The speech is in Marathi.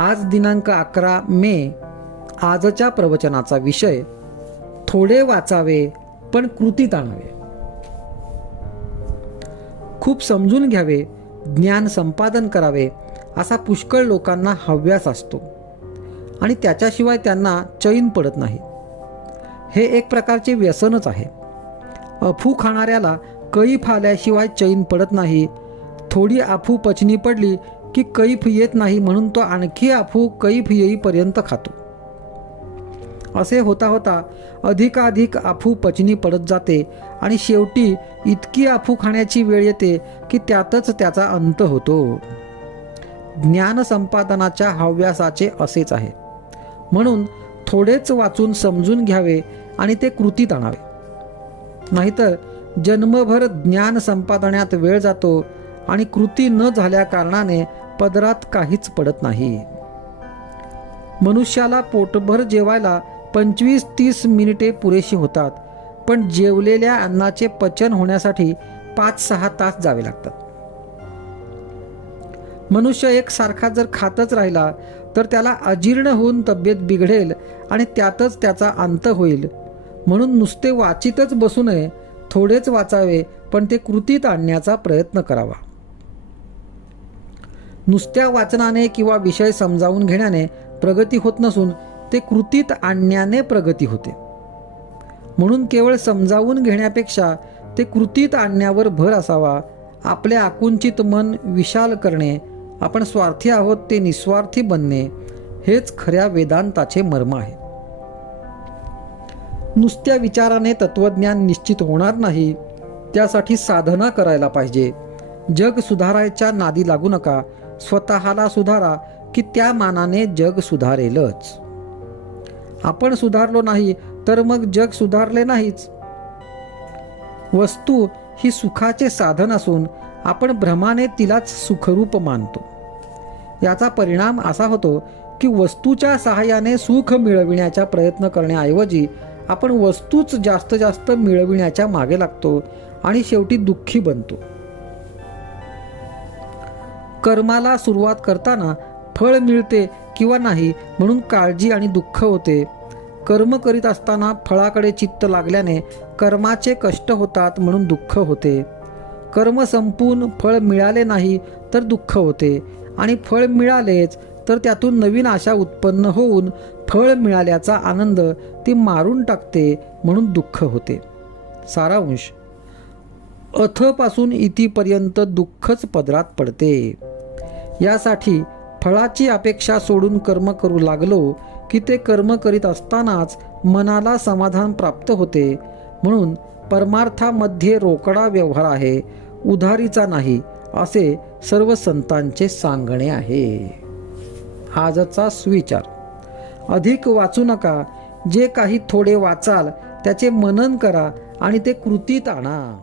आज दिनांक अकरा मे आजच्या प्रवचनाचा विषय थोडे वाचावे पण कृतीत आणावे. खूप समजून घ्यावे ज्ञान संपादन करावे असा पुष्कळ लोकांना हव्यास असतो. आणि त्याच्याशिवाय त्यांना चैन पडत नाही. हे एक प्रकारचे व्यसनच आहे. अफू खाणाऱ्याला कळी फाल्याशिवाय चैन पडत नाही. थोडी अफू पचनी पडली की कैफ येत नाही म्हणून तो आणखी आफू कैफ येईपर्यंत खातो. असे होता होता अधिकाधिक आफू पचनी पडत जाते आणि शेवटी इतकी आफू खाण्याची वेळ येते की त्यातच त्याचा अंत होतो. ज्ञान संपादनाच्या हव्यासाचे असेच आहे. म्हणून थोडेच वाचून समजून घ्यावे आणि ते कृतीत आणावे. नाहीतर जन्मभर ज्ञान संपादनात वेळ जातो आणि कृती न झाल्या कारणाने पदरात काहीच पडत नाही. मनुष्याला पोटभर जेवायला पंचवीस तीस मिनिटे पुरेशी होतात पण जेवलेल्या अन्नाचे पचन होण्यासाठी पाच सहा तास जावे लागतात. मनुष्य एक सारखा जर खातच राहिला तर त्याला अजीर्ण होऊन तब्येत बिघडेल आणि त्यातच त्याचा अंत होईल. म्हणून नुसते वाचितच बसू नये थोडेच वाचावे पण ते कृतीत आणण्याचा प्रयत्न करावा. नुसत्या वाचनाने किंवा विषय समजावून घेण्याने प्रगती होत नसून ते कृतीत आणण्याने प्रगती होते. म्हणून केवळ समजावून घेण्यापेक्षा ते कृतीत आणण्यावर भर असावा आपले आकुंचित मन विशाल करणे आपण स्वार्थी आहोत ते निस्वार्थी बनणे हेच खऱ्या वेदांताचे मर्म आहे. नुसत्या विचाराने तत्वज्ञान निश्चित होणार नाही त्यासाठी साधना करायला पाहिजे. जग सुधारायच्या नादी लागू नका स्वतःला सुधारा की त्या मानाने जग सुधारेलच. आपण सुधारलो नाही तर मग जग सुधारले नाहीच. वस्तू ही सुखाचे साधन असून आपण भ्रमाने तिलाच सुखरूप मानतो. याचा परिणाम असा होतो की वस्तूच्या सहाय्याने सुख मिळविण्याचा प्रयत्न करण्याऐवजी आपण वस्तूच जास्त जास्त मिळविण्याच्या मागे लागतो आणि शेवटी दुःखी बनतो. कर्माला सुरुवात करताना फळ मिळते किंवा नाही म्हणून काळजी आणि दुःख होते. कर्म करीत असताना फळाकडे चित्त लागल्याने कर्माचे कष्ट होतात म्हणून दुःख होते. कर्म संपून फळ मिळाले नाही तर दुःख होते आणि फळ मिळालेच तर त्यातून नवीन आशा उत्पन्न होऊन फळ मिळाल्याचा आनंद ती मारून टाकते म्हणून दुःख होते. सारांश. अथपासून इथीपर्यंत दुःखच पदरात पडते. यासाठी फळाची अपेक्षा सोडून कर्म करू लागलो की ते कर्म करीत असतानाच मनाला समाधान प्राप्त होते. म्हणून परमार्थामध्ये रोकडा व्यवहार आहे उधारीचा नाही असे सर्व संतांचे सांगणे आहे. आजचा सुविचार. अधिक वाचू नका जे काही थोडे वाचाल त्याचे मनन करा आणि ते कृतीत आणा.